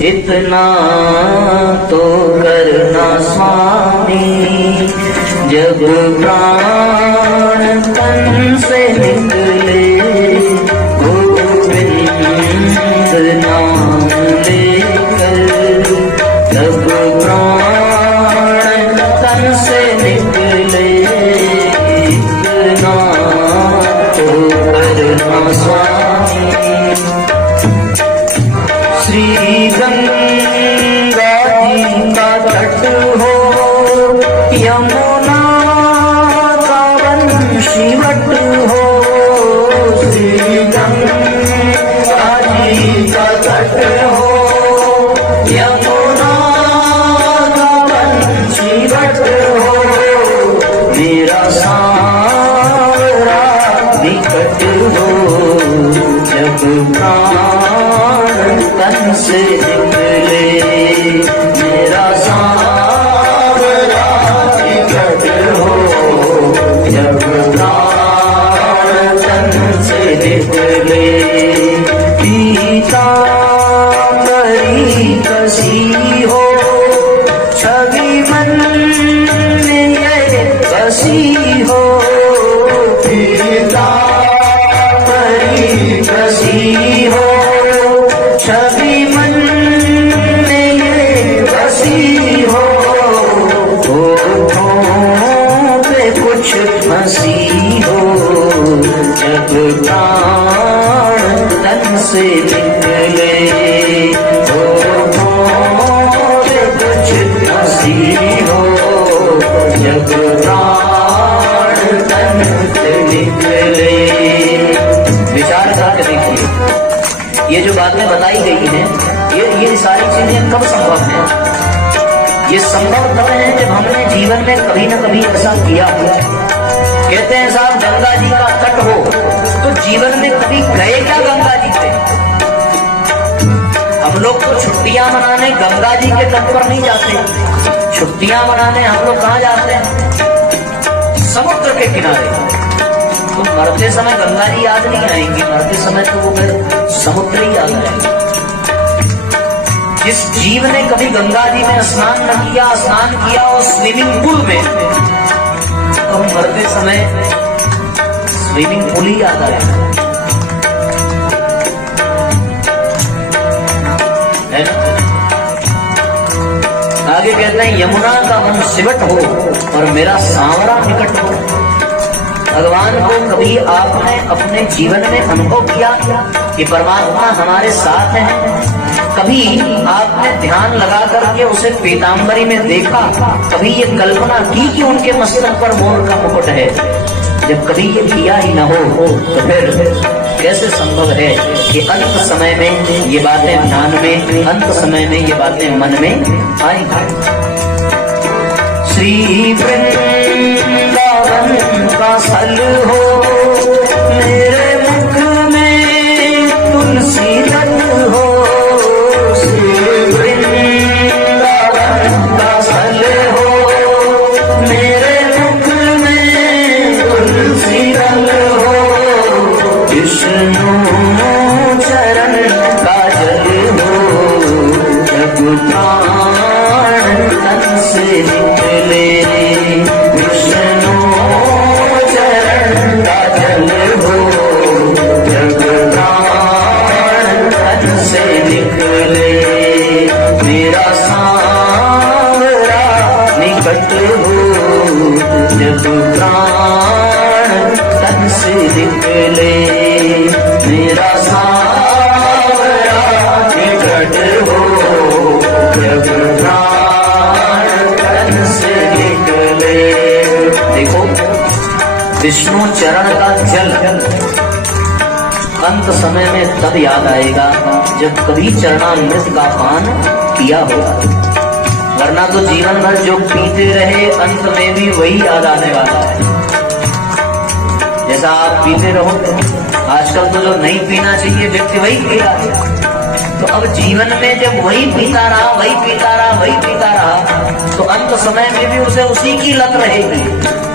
इतना तो करना स्वामी, जब प्राण तन से निकले गोविंद नाम लेकर, जब प्राण तन से निकले इतना तो करना स्वामी। श्री गंगा जी का तट हो, यमुना का वंशीवट हो, श्री गंगा जी का तट हो, यमुना का वंशीवट हो, मेरा सावरा निकट हो, जब प्राण तन से निकले, मेरा सावरा निकट हो, जब प्राण तन से निकले। पीतांबरी कसी हो, छवि मन में ये कसी हो, पीतांबरी कसी हो, छवि मन में ये बसी हो, होठों पे कुछ हंसी हो, जब प्राण तन से निकले, होठों पे कुछ हंसी हो, जब प्राण तन से निकले। विचार करके देखिए, ये जो बातें बताई गई हैं, ये सारी चीजें कब संभव है? ये संभव तब है जब हमने जीवन में कभी न कभी ऐसा किया हो। कहते हैं साहब गंगा जी का तट हो, तो जीवन में कभी गए क्या गंगा जी पे? हम लोग तो छुट्टियां मनाने गंगा जी के तट पर नहीं जाते। छुट्टियां मनाने हम लोग कहाँ जाते हैं? समुद्र के किनारे। तो मरते समय गंगा जी याद नहीं आएंगी, मरते समय तो वो समुद्र ही याद आएंगे। जिस जीव ने कभी गंगा जी में स्नान न किया, स्नान किया और स्विमिंग पूल में, तो मरते समय स्विमिंग पूल ही याद आएगा, है ना? आगे कहते हैं यमुना का वन सिवट हो और मेरा सांवरा निकट हो। भगवान को कभी आपने अपने जीवन में अनुभव किया कि परमात्मा हमारे साथ है? कभी आपने ध्यान लगा करके उसे पीतांबरी में देखा? कभी ये कल्पना की कि उनके मस्तक पर मोर का मुकुट है? जब कभी ये किया ही न हो तो फिर कैसे संभव है कि अंत समय में ये बातें ध्यान में, अंत समय में ये बातें मन में आई? श्री वृंदावन का फल हो, मेरे मुख में तुलसी दल हो, श्री वृंदावन का फल हो, मेरे मुख में तुलसी दल हो, विष्णु चरण का जल हो, जब प्राण तन से निकले, विष्णु चरण का जल हो, जब प्राण तन से निकले, मेरा सांवरा निकट हो, जब प्राण तन से निकले, मेरा सांवरा निकट हो, जब प्राण तन से निकले। देखो, विष्णु चरण का जल अंत समय में तब याद आएगा जब कभी चरणामृत का पान किया होगा, वरना तो जीवन भर जो पीते रहे अंत में भी वही याद आने वाला है। जैसा आप पीते रहो, आजकल तो जो नहीं पीना चाहिए व्यक्ति वही पी रहा है, तो अब जीवन में जब वही पीता रहा, वही पीता रहा, वही पीता रहा, तो अंत समय में भी उसे उसी की लत रहेगी।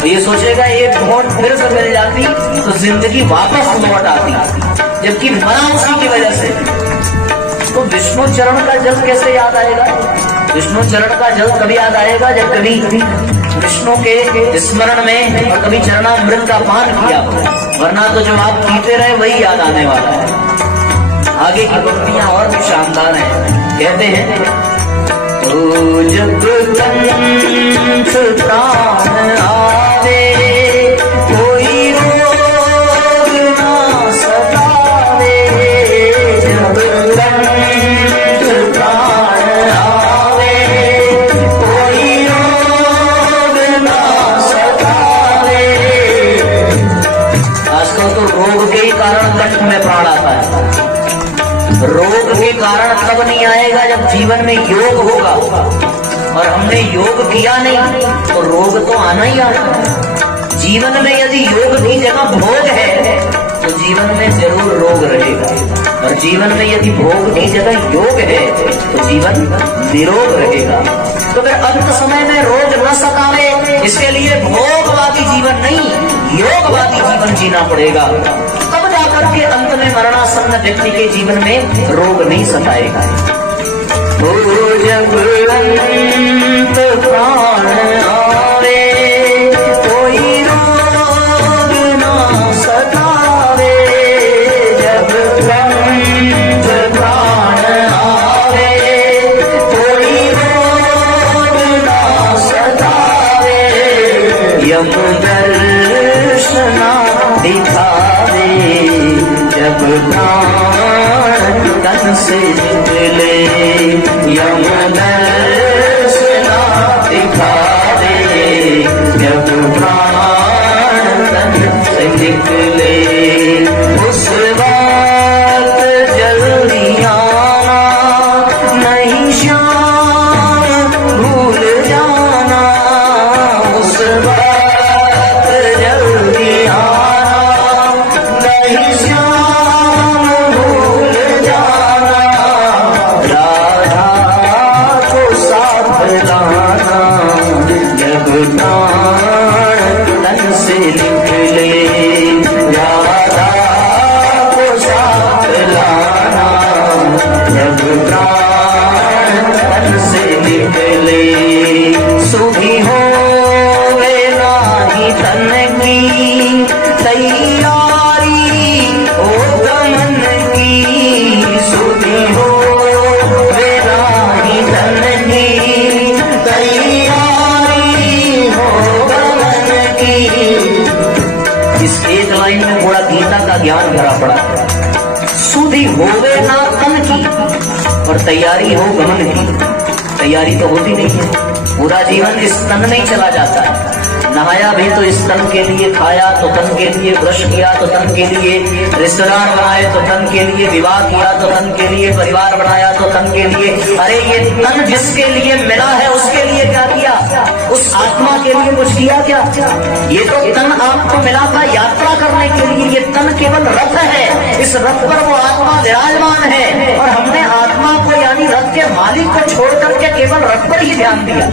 तो ये सोचेगा एक घोट फिर से मिल जाती तो जिंदगी वापस लौट आती, जबकि मरा उसी की वजह से। उसको विष्णु चरण का जल कैसे याद आएगा? विष्णु चरण का जल कभी याद आएगा जब कभी विष्णु के स्मरण में और कभी चरणामृत का पान किया, वरना तो जब आप पीते रहे वही याद आने वाला है। आगे की पंक्तियां और भी शानदार हैं। कहते हैं ओ जब कंठ प्राण आवे कोई रोग ना सतावे, जब कंठ प्राण आवे कोई रोग ना सतावे। आजकल तो रोग के ही कारण कंठ में प्राण आता है। रोग के कारण तब नहीं आएगा जब जीवन में योग होगा, और हमने योग किया नहीं तो रोग तो आना ही आना। जीवन में यदि योग की जगह भोग है तो जीवन में जरूर रोग रहेगा, और जीवन में यदि भोग की जगह योग है तो जीवन निरोग रहेगा। तो फिर अंत समय में रोग न सतावे, इसके लिए भोगवादी जीवन नहीं, योगवादी जीवन जीना पड़ेगा। तब जाकर के अंत में मरणासन्न व्यक्ति के जीवन में रोग नहीं सताएगा। जब अंत प्राण आवे कोई रोग न सतावे, जब अंत प्राण आवे कोई रोग न सतावे, यम दर्शना दिखावे, जब प्राण तन से निकले, यम दर्शना दिखावे, जब प्राण तन से निकले। उस वक्त जल्दी आना नहीं श्याम भूल जाना, उस वक्त जल्दी आना नहीं श्याम भूल जाना, राधा को साथ लाना, जब प्राण तन से निकले, राधा को साथ लाना, जब प्राण तन से निकले। सुधी हो वे नाही तन की तैयारी हो गमन की, सुधी हो वे नाही तन की तैयारी हो गमन की। इस एक लाइन में थोड़ा गीता का ज्ञान भरा पड़ा है। सुधी होवे ना तन की और तैयारी हो गमन की। तैयारी तो होती नहीं है, पूरा जीवन इस तन में ही चला जाता है। नहाया भी तो इस तन के लिए, खाया तो तन के लिए, ब्रश किया तो तन के लिए, रिश्तेदार बनाए तो तन के लिए, विवाह किया तो तन के लिए, परिवार बनाया तो तन के लिए। अरे ये तन जिसके लिए मिला है उसके लिए क्या किया? उस आत्मा के लिए कुछ किया क्या? ये तो तन आपको मिला था यात्रा करने के लिए, ये तन केवल रथ है, इस रथ पर वो आत्मा विराजमान है, और हमने आत्मा को यानी रथ के मालिक को छोड़ करके केवल रथ पर ही ध्यान दिया।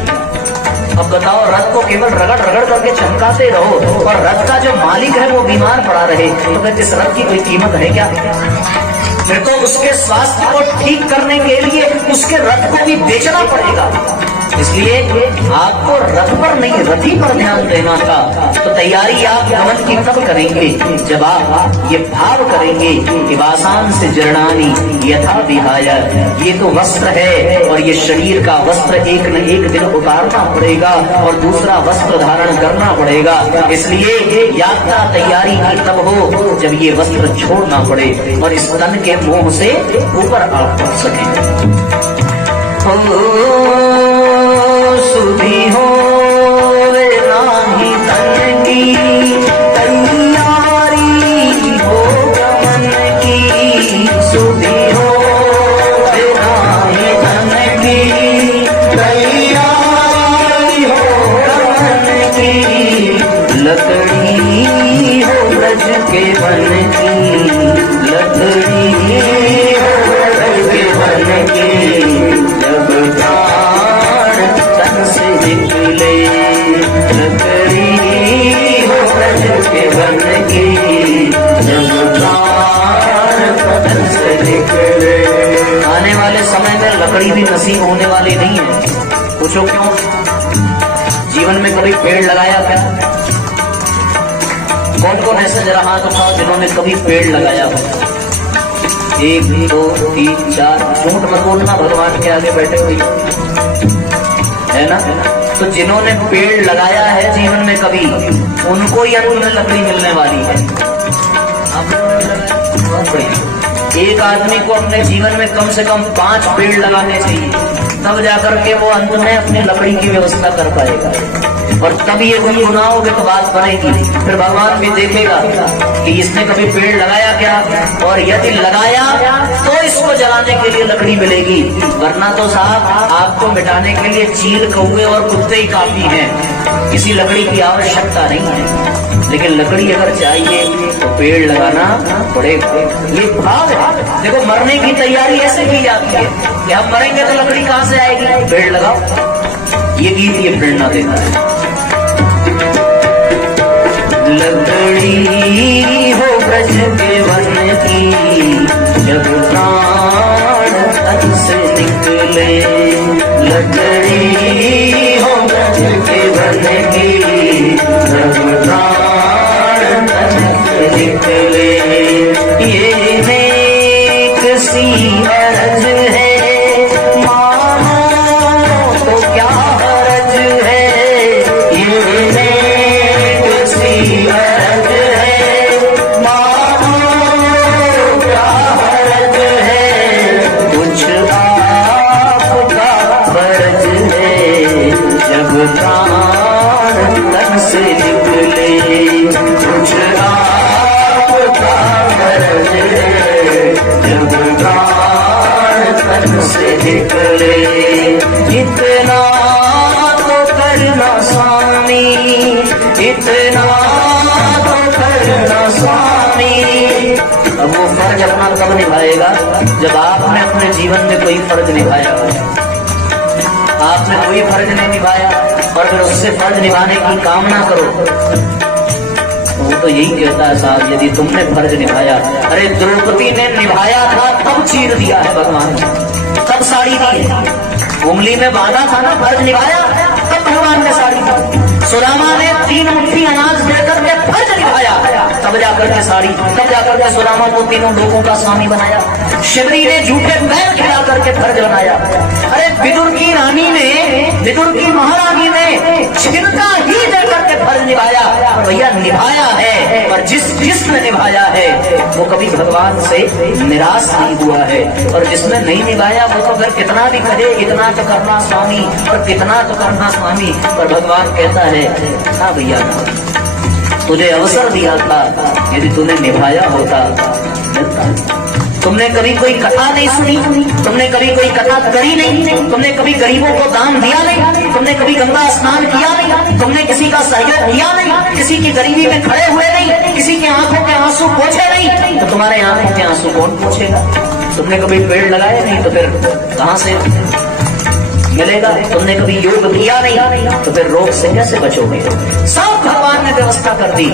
अब बताओ, रथ को केवल रगड़ रगड़ करके चमकाते रहो और रथ का जो मालिक है वो बीमार पड़ा रहे, तो फिर इस रथ की कोई कीमत है क्या? फिर तो उसके स्वास्थ्य को ठीक करने के लिए उसके रथ को भी बेचना पड़ेगा। इसलिए आपको रथ पर नहीं रथी पर ध्यान देना था। तो तैयारी आप गमन की तब करेंगे जब आप ये भाव करेंगे कि वासान से जरणानी यथा विहाय, ये तो वस्त्र है और ये शरीर का वस्त्र एक न एक दिन उतारना पड़ेगा और दूसरा वस्त्र धारण करना पड़ेगा। इसलिए यात्रा तैयारी ही तब हो जब ये वस्त्र छोड़ना पड़े और इस तन के मोह से ऊपर आप पहुंच सके। सुधी हो वे नाही तन की तैयारी हो गमन की, सुधी हो वे नाही तन की तैयारी हो गमन की, लकड़ी हो ब्रज के बन की, लकड़ी हो ब्रज के बन की, जब प्राण तन से निकले, लकड़ी हो ब्रज के बन की, जब प्राण तन से निकले। आने लकड़ी भी नसीब होने वाली नहीं है। पूछो क्यों? जीवन में कभी पेड़ लगाया क्या? कौन कौन ऐसे जरा हाथ उठाओ जिन्होंने कभी पेड़ लगाया हो? 1 2 3 4। झूठ मत बोलना, भगवान के आगे बैठे हुए है ना। तो जिन्होंने पेड़ लगाया है जीवन में कभी, उनको ही अंत में लकड़ी मिलने वाली है। एक आदमी को अपने जीवन में कम से कम 5 पेड़ लगाने चाहिए, तब जाकर के वो अंत में अपनी लकड़ी की व्यवस्था कर पाएगा। और तब ये गुनगुनाओगे तो बात बनेगी। फिर भगवान भी देखेगा कि इसने कभी पेड़ लगाया क्या, और यदि लगाया तो इसको जलाने के लिए लकड़ी मिलेगी, वरना तो साहब आपको मिटाने के लिए चील, कौवे और कुत्ते ही काफी हैं, किसी लकड़ी की आवश्यकता नहीं है। लेकिन लकड़ी अगर चाहिए तो पेड़ लगाना पड़ेगा। ये भाव है। देखो, मरने की तैयारी ऐसे की जाती है कि हम मरेंगे तो लकड़ी कहां से आएगी? पेड़ लगाओ। ये गीत ये प्रेरणा देता है। लकड़ी हो ब्रज के वन की, जब प्राण तन से निकले। लकड़ी हो ब्रज के वन की, जब प्राण तन से निकले। ये नेक सी अरज है, मानो तो क्या हरज है। ये नेक सी अरज है, मानो क्या हरज है। कुछ आपका फर्ज है, जब प्राण तन से निकले। कुछ आपका फर्ज है, जब प्राण तन से निकले। इतना तो करना स्वामी, इतना तो करना स्वामी। अब वो फर्ज अपना कब निभाएगा? जब आपने अपने जीवन में कोई फर्ज निभाया। आपने कोई फर्ज नहीं निभाया और फिर उससे फर्ज निभाने की कामना करो, वो तो यही कहता है साहब, यदि तुमने फर्ज निभाया। अरे द्रौपदी ने निभाया था तब चीर दिया है भगवान ने, तब साड़ी दी है। उंगली में बांधा था ना, फर्ज निभाया तब भगवान ने साड़ी दी। सुदामा ने 3 मुट्ठी अनाज देकर के फर्ज निभाया, तब जाकर के साड़ी, तब जाकर के सुदामा को 3 लोगों का स्वामी बनाया। शिवरी ने झूठे पैर खिला करके फर्ज बनाया। अरे विदुर की रानी ने, विदुर की महारानी ने छिनका ही देकर के फर्ज निभाया। भैया निभाया है, और जिसने निभाया है वो कभी भगवान से निराश नहीं हुआ है। और जिसने नहीं निभाया वो तो फिर कितना भी कहे, इतना तो करना स्वामी और कितना तो करना स्वामी, पर भगवान कहता है हाँ भैया, तुझे अवसर दिया था, यदि तूने निभाया होता मिलता। तुमने कभी कोई कथा नहीं सुनी, तुमने कभी कोई कथा करी नहीं, तुमने कभी गरीबों को दान दिया नहीं, तुमने कभी गंगा स्नान किया नहीं, तुमने किसी का सहयोग किया नहीं, किसी की गरीबी में खड़े हुए नहीं, किसी की आंखों के आंसू पोंछे नहीं, तो तुम्हारे आंखों के आंसू कौन पोंछेगा? तुमने कभी पेड़ लगाए नहीं तो फिर कहां से मिलेगा? तुमने कभी योग किया नहीं तो फिर रोग से कैसे बचोगे? सब भगवान ने व्यवस्था कर दी।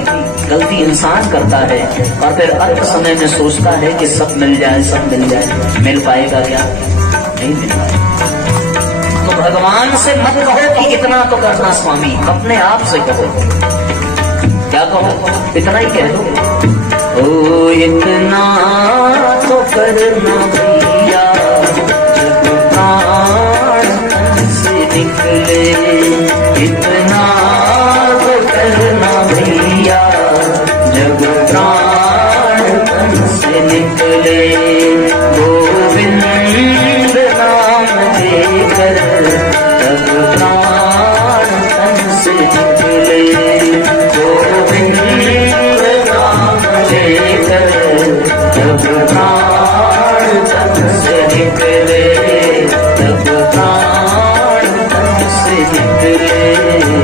गलती इंसान करता है और फिर अंत समय में सोचता है कि सब मिल जाए, सब मिल जाए। मिल पाएगा क्या? नहीं मिल पाएगा। तो भगवान से मत कहो कि इतना तो करना स्वामी, अपने आप से कहो। क्या कहो? इतना ही कह दो, ओ इतना तो करना भैया, निकले। इतना तो करना भैया, जब प्राण तन से निकले। गोविंद नाम लेकर तब प्राण तन से निकले। गोविंद नाम लेकर तब प्राण तन से निकले। तब प्राण से निकले।